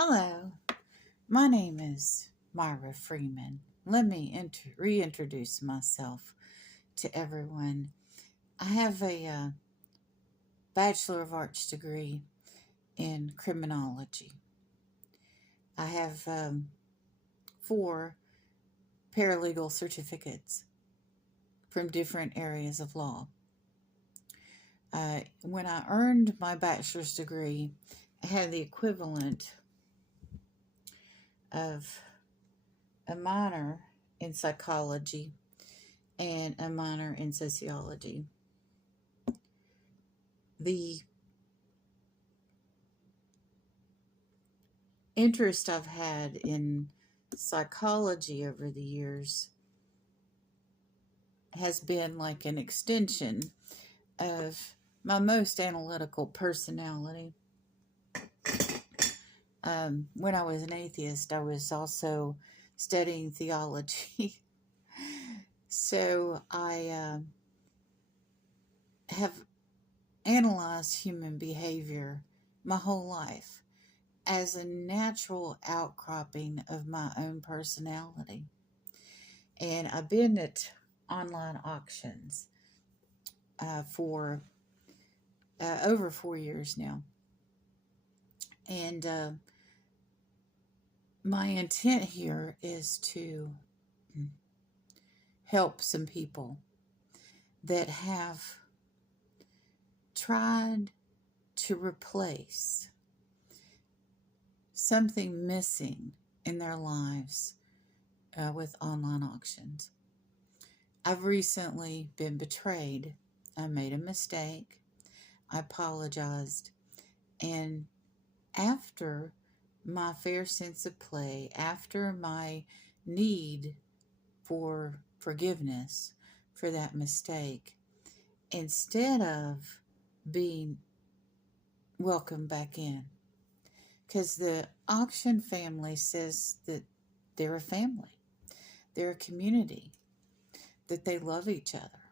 Hello, my name is Myra Freeman. Let me reintroduce myself to everyone. I have a Bachelor of Arts degree in criminology. I have 4 paralegal certificates from different areas of law. When I earned my bachelor's degree, I had the equivalent of a minor in psychology and a minor in sociology. The interest I've had in psychology over the years has been like an extension of my most analytical personality. When I was an atheist, I was also studying theology. So I have analyzed human behavior my whole life as a natural outcropping of my own personality. And I've been at online auctions for over 4 years now. And my intent here is to help some people that have tried to replace something missing in their lives with online auctions. I've recently been betrayed. I made a mistake. I apologized. And after my fair sense of play, after my need for forgiveness for that mistake, instead of being welcomed back in, because the auction family says that they're a family, they're a community, that they love each other.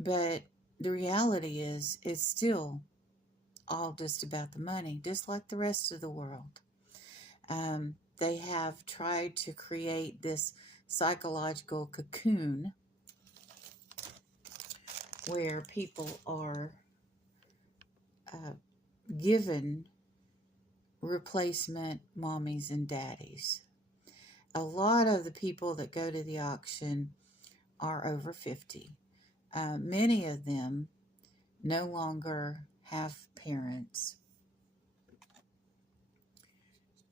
But the reality is, it's still all just about the money, just like the rest of the world. They have tried to create this psychological cocoon where people are given replacement mommies and daddies. A lot of the people that go to the auction are over 50. Many of them no longer have parents.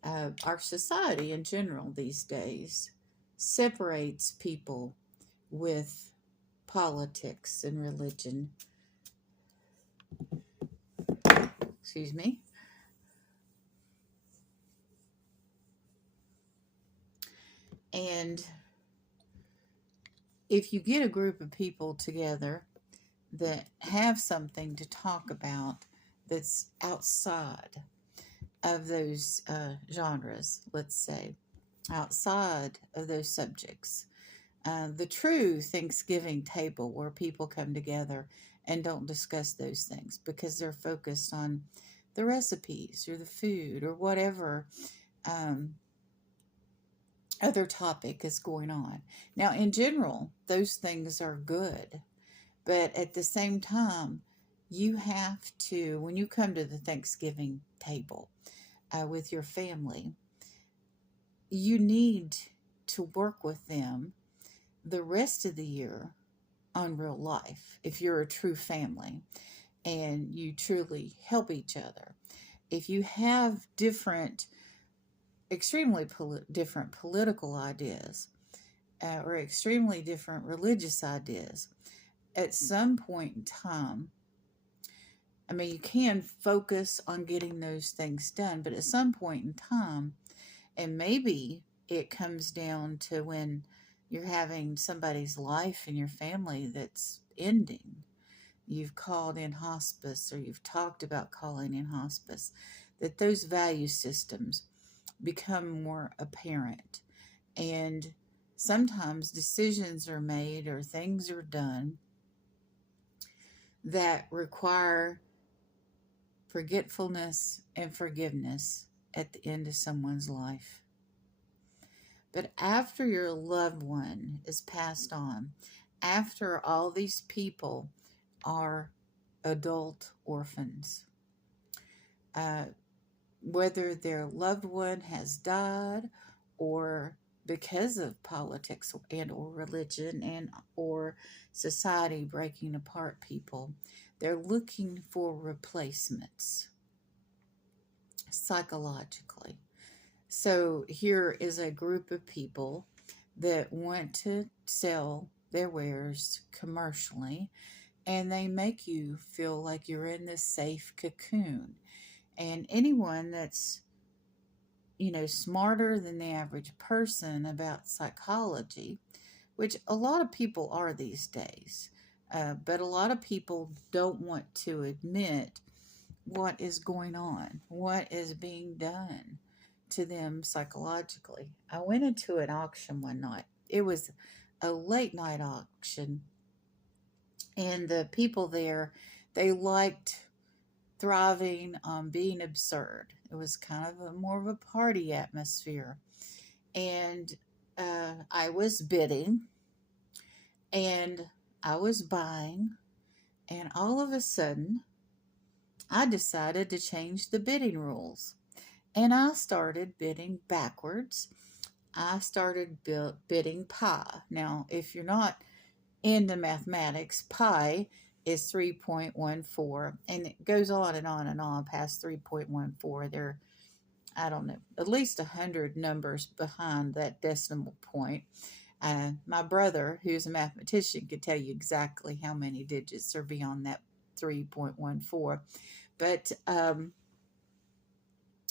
Our society in general these days separates people with politics and religion. Excuse me. And if you get a group of people together that have something to talk about that's outside of those genres, let's say, outside of those subjects, the true Thanksgiving table where people come together and don't discuss those things because they're focused on the recipes or the food or whatever other topic is going on. Now, in general, those things are good, but at the same time, you have to, when you come to the Thanksgiving table with your family, you need to work with them the rest of the year on real life if you're a true family and you truly help each other. If you have extremely different political ideas or extremely different religious ideas, at some point in time, I mean, you can focus on getting those things done, but at some point in time, and maybe it comes down to when you're having somebody's life in your family that's ending. You've called in hospice or you've talked about calling in hospice, that those value systems become more apparent. And sometimes decisions are made or things are done that require forgetfulness and forgiveness at the end of someone's life. But after your loved one is passed on, after all these people are adult orphans, uh, whether their loved one has died or because of politics and or religion and or society breaking apart people, they're looking for replacements psychologically. So here is a group of people that want to sell their wares commercially, and they make you feel like you're in this safe cocoon. And anyone that's, smarter than the average person about psychology, which a lot of people are these days, but a lot of people don't want to admit what is going on, what is being done to them psychologically. I went into an auction one night. It was a late night auction, and the people there, they liked thriving on being absurd. It was kind of more of a party atmosphere. And I was bidding and I was buying, and all of a sudden, I decided to change the bidding rules. And I started bidding backwards. I started bidding pi. Now, if you're not into mathematics, pi is 3.14, and it goes on and on and on past 3.14. There, I don't know, at least 100 numbers behind that decimal point. My brother, who's a mathematician, could tell you exactly how many digits are beyond that 3.14. But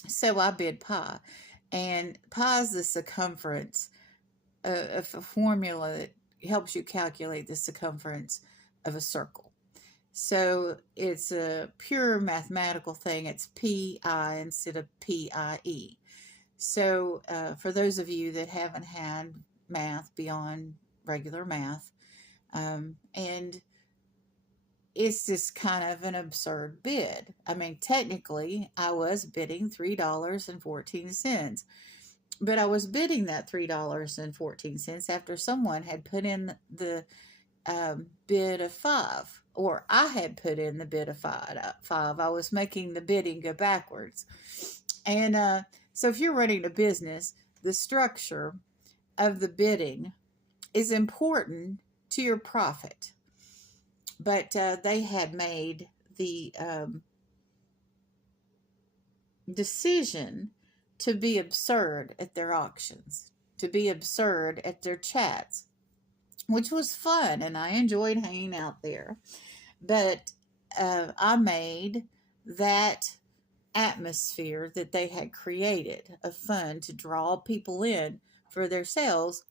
so I bid pi, and pi is the circumference of a formula that helps you calculate the circumference of a circle. So it's a pure mathematical thing. It's pi instead of pie. So for those of you that haven't had math beyond regular math, and it's just kind of an absurd bid. I mean, technically, I was bidding $3.14, but I was bidding that $3.14 after someone had put in the bid of five, or I had put in the bid of five. I was making the bidding go backwards. And so if you're running a business, the structure of the bidding is important to your profit. But they had made the decision to be absurd at their auctions, to be absurd at their chats, which was fun, and I enjoyed hanging out there. But I made that atmosphere that they had created of fun to draw people in for their sales.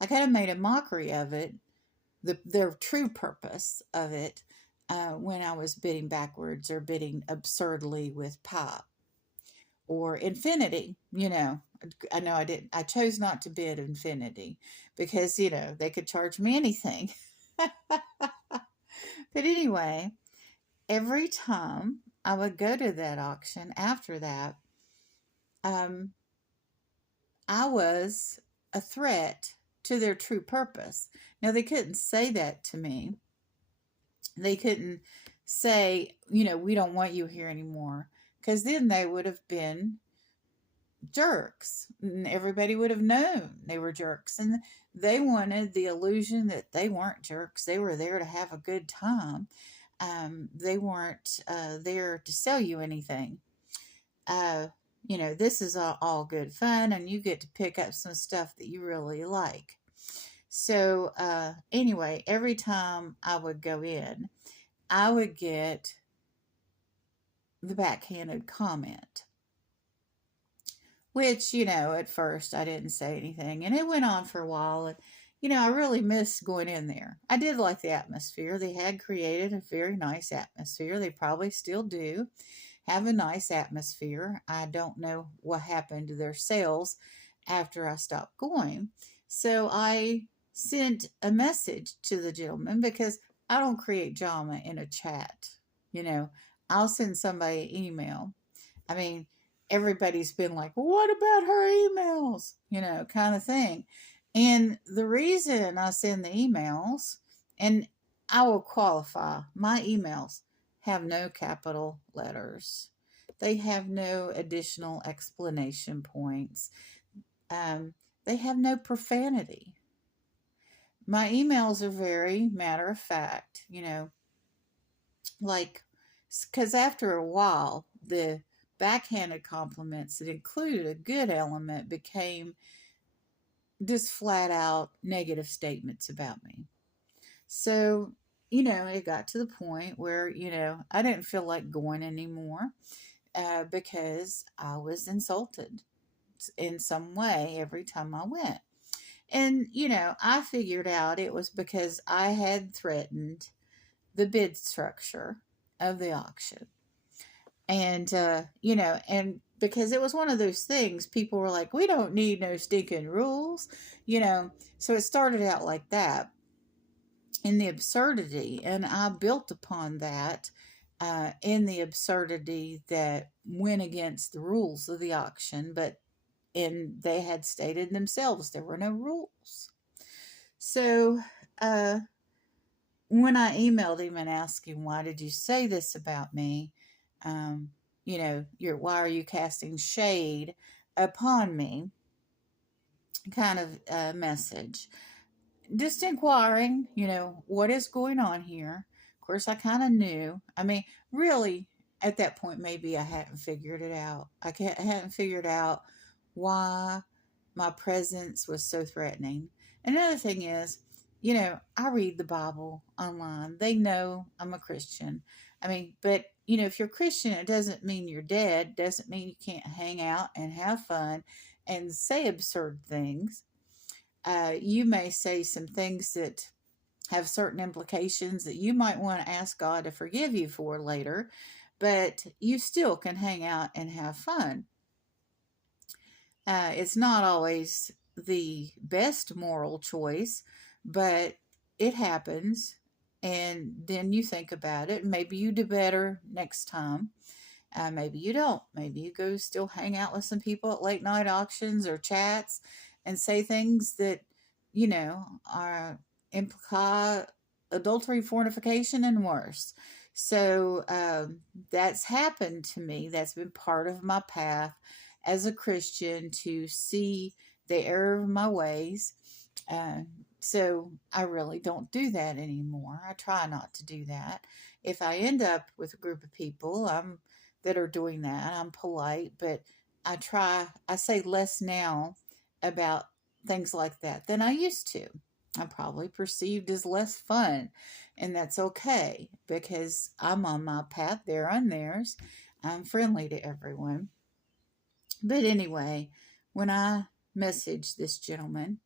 I kind of made a mockery of it, their true purpose of it, when I was bidding backwards or bidding absurdly with pi or infinity. I know I didn't. I chose not to bid infinity because they could charge me anything. But anyway, every time I would go to that auction after that, I was a threat to their true purpose. Now, they couldn't say that to me. They couldn't say, we don't want you here anymore, because then they would have been jerks, and everybody would have known they were jerks, and they wanted the illusion that they weren't jerks. They were there to have a good time. They weren't there to sell you anything. This is all good fun, and you get to pick up some stuff that you really like. So anyway, every time I would go in, I would get the backhanded comment, which, at first I didn't say anything, and it went on for a while. And, I really missed going in there. I did like the atmosphere. They had created a very nice atmosphere. They probably still do have a nice atmosphere. I don't know what happened to their sales after I stopped going. So I sent a message to the gentleman, because I don't create drama in a chat. I'll send somebody an email. I mean, everybody's been like, well, what about her emails? Kind of thing. And the reason I send the emails, and I will qualify, my emails have no capital letters. They have no additional explanation points. Um, they have no profanity. My emails are very matter of fact, like, because after a while, the backhanded compliments that included a good element became just flat out negative statements about me. So, it got to the point where, I didn't feel like going anymore because I was insulted in some way every time I went. And, I figured out it was because I had threatened the bid structure of the auction. And, and because it was one of those things, people were like, we don't need no stinking rules, So it started out like that in the absurdity. And I built upon that in the absurdity that went against the rules of the auction. And they had stated themselves there were no rules. So, when I emailed him and asked him, why did you say this about me? Um, why are you casting shade upon me? Kind of message. Just inquiring, what is going on here? Of course, I kind of knew. I mean, really, at that point, maybe I hadn't figured it out. I hadn't figured out why my presence was so threatening. Another thing is, I read the Bible online. They know I'm a Christian. I mean, but if you're Christian, it doesn't mean you're dead. Doesn't mean you can't hang out and have fun and say absurd things. You may say some things that have certain implications that you might want to ask God to forgive you for later, but you still can hang out and have fun. It's not always the best moral choice, but it happens. And then you think about it. Maybe you do better next time. Maybe you don't. Maybe you go still hang out with some people at late night auctions or chats and say things that, are imply adultery, fornication, and worse. So that's happened to me. That's been part of my path as a Christian to see the error of my ways. Uh, so I really don't do that anymore. I try not to do that. If I end up with a group of people, that are doing that. I'm polite, but I say less now about things like that than I used to. I'm probably perceived as less fun, and that's okay because I'm on my path, they're on theirs. I'm friendly to everyone. But anyway, when I messaged this gentleman,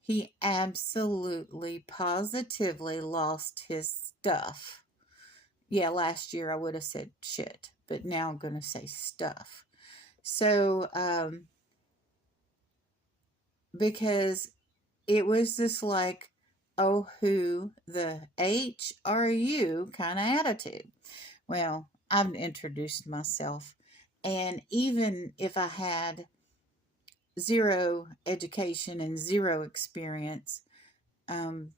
he absolutely, positively lost his stuff. Yeah, last year I would have said shit, but now I'm going to say stuff. So, because it was this like, oh, who the H are you kind of attitude. Well, I've introduced myself, and even if I had zero education and zero experience, um,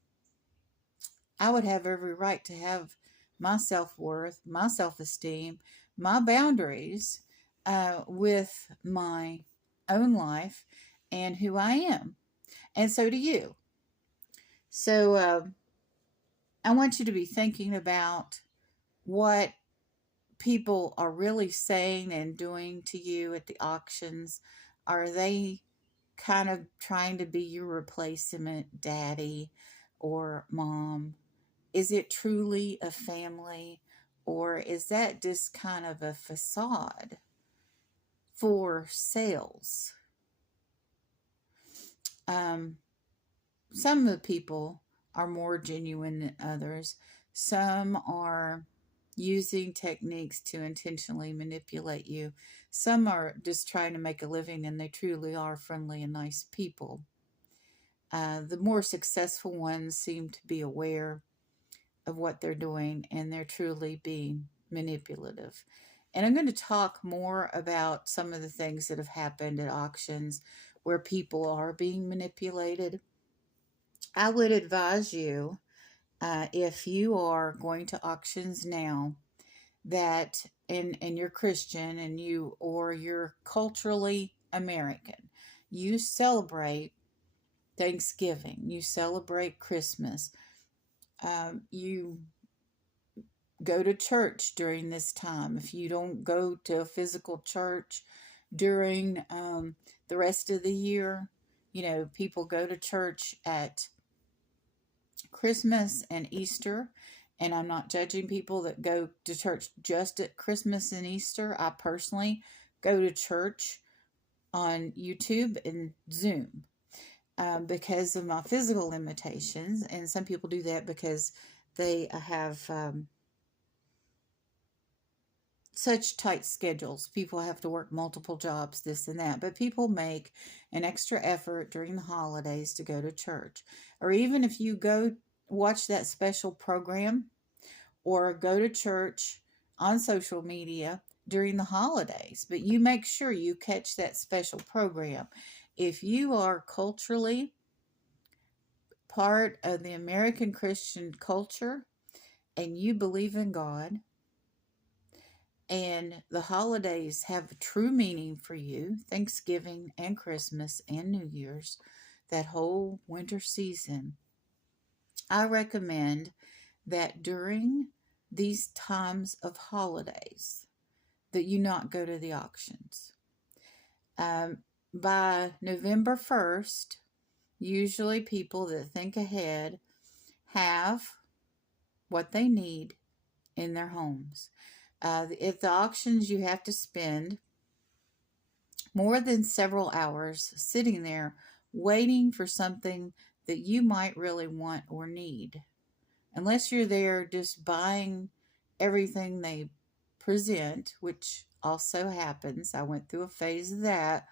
I would have every right to have my self worth, my self esteem, my boundaries with my own life and who I am. And so do you. So I want you to be thinking about what people are really saying and doing to you at the auctions. Are they kind of trying to be your replacement daddy or mom? Is it truly a family, or is that just kind of a facade for sales? Um, some of the people are more genuine than others. Some are using techniques to intentionally manipulate you. Some are just trying to make a living, and they truly are friendly and nice people. The more successful ones seem to be aware of what they're doing, and they're truly being manipulative. And I'm going to talk more about some of the things that have happened at auctions where people are being manipulated. I would advise you, if you are going to auctions now, that and you're Christian and you're culturally American, you celebrate Thanksgiving, you celebrate Christmas, you go to church during this time. If you don't go to a physical church during the rest of the year, people go to church at Christmas and Easter. And I'm not judging people that go to church just at Christmas and Easter. I personally go to church on YouTube and Zoom because of my physical limitations. And some people do that because they have such tight schedules. People have to work multiple jobs, this and that. But people make an extra effort during the holidays to go to church. Or even if you go watch that special program or go to church on social media during the holidays, but you make sure you catch that special program. If you are culturally part of the American Christian culture and you believe in God, and the holidays have a true meaning for you, Thanksgiving and Christmas and New Year's, that whole winter season, I recommend that during these times of holidays that you not go to the auctions. By November 1st, usually people that think ahead have what they need in their homes. At the auctions, you have to spend more than several hours sitting there waiting for something that you might really want or need. Unless you're there just buying everything they present, which also happens. I went through a phase of that,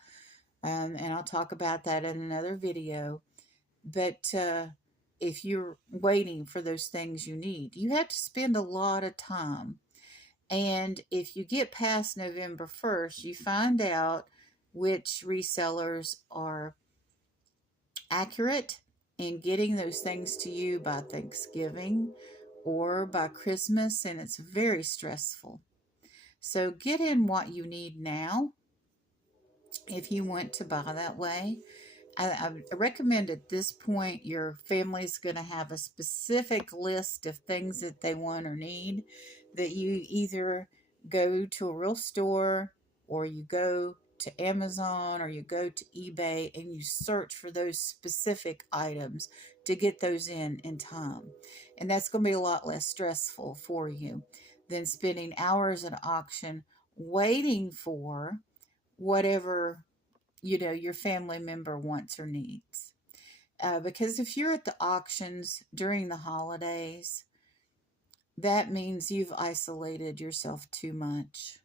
and I'll talk about that in another video. But if you're waiting for those things you need, you have to spend a lot of time. And if you get past November 1st, you find out which resellers are accurate in getting those things to you by Thanksgiving or by Christmas, and it's very stressful. So get in what you need now if you want to buy that way. I recommend at this point your family's going to have a specific list of things that they want or need, that you either go to a real store or you go to Amazon or you go to eBay and you search for those specific items to get those in time. And that's going to be a lot less stressful for you than spending hours at auction waiting for whatever your family member wants or needs. Because if you're at the auctions during the holidays, that means you've isolated yourself too much.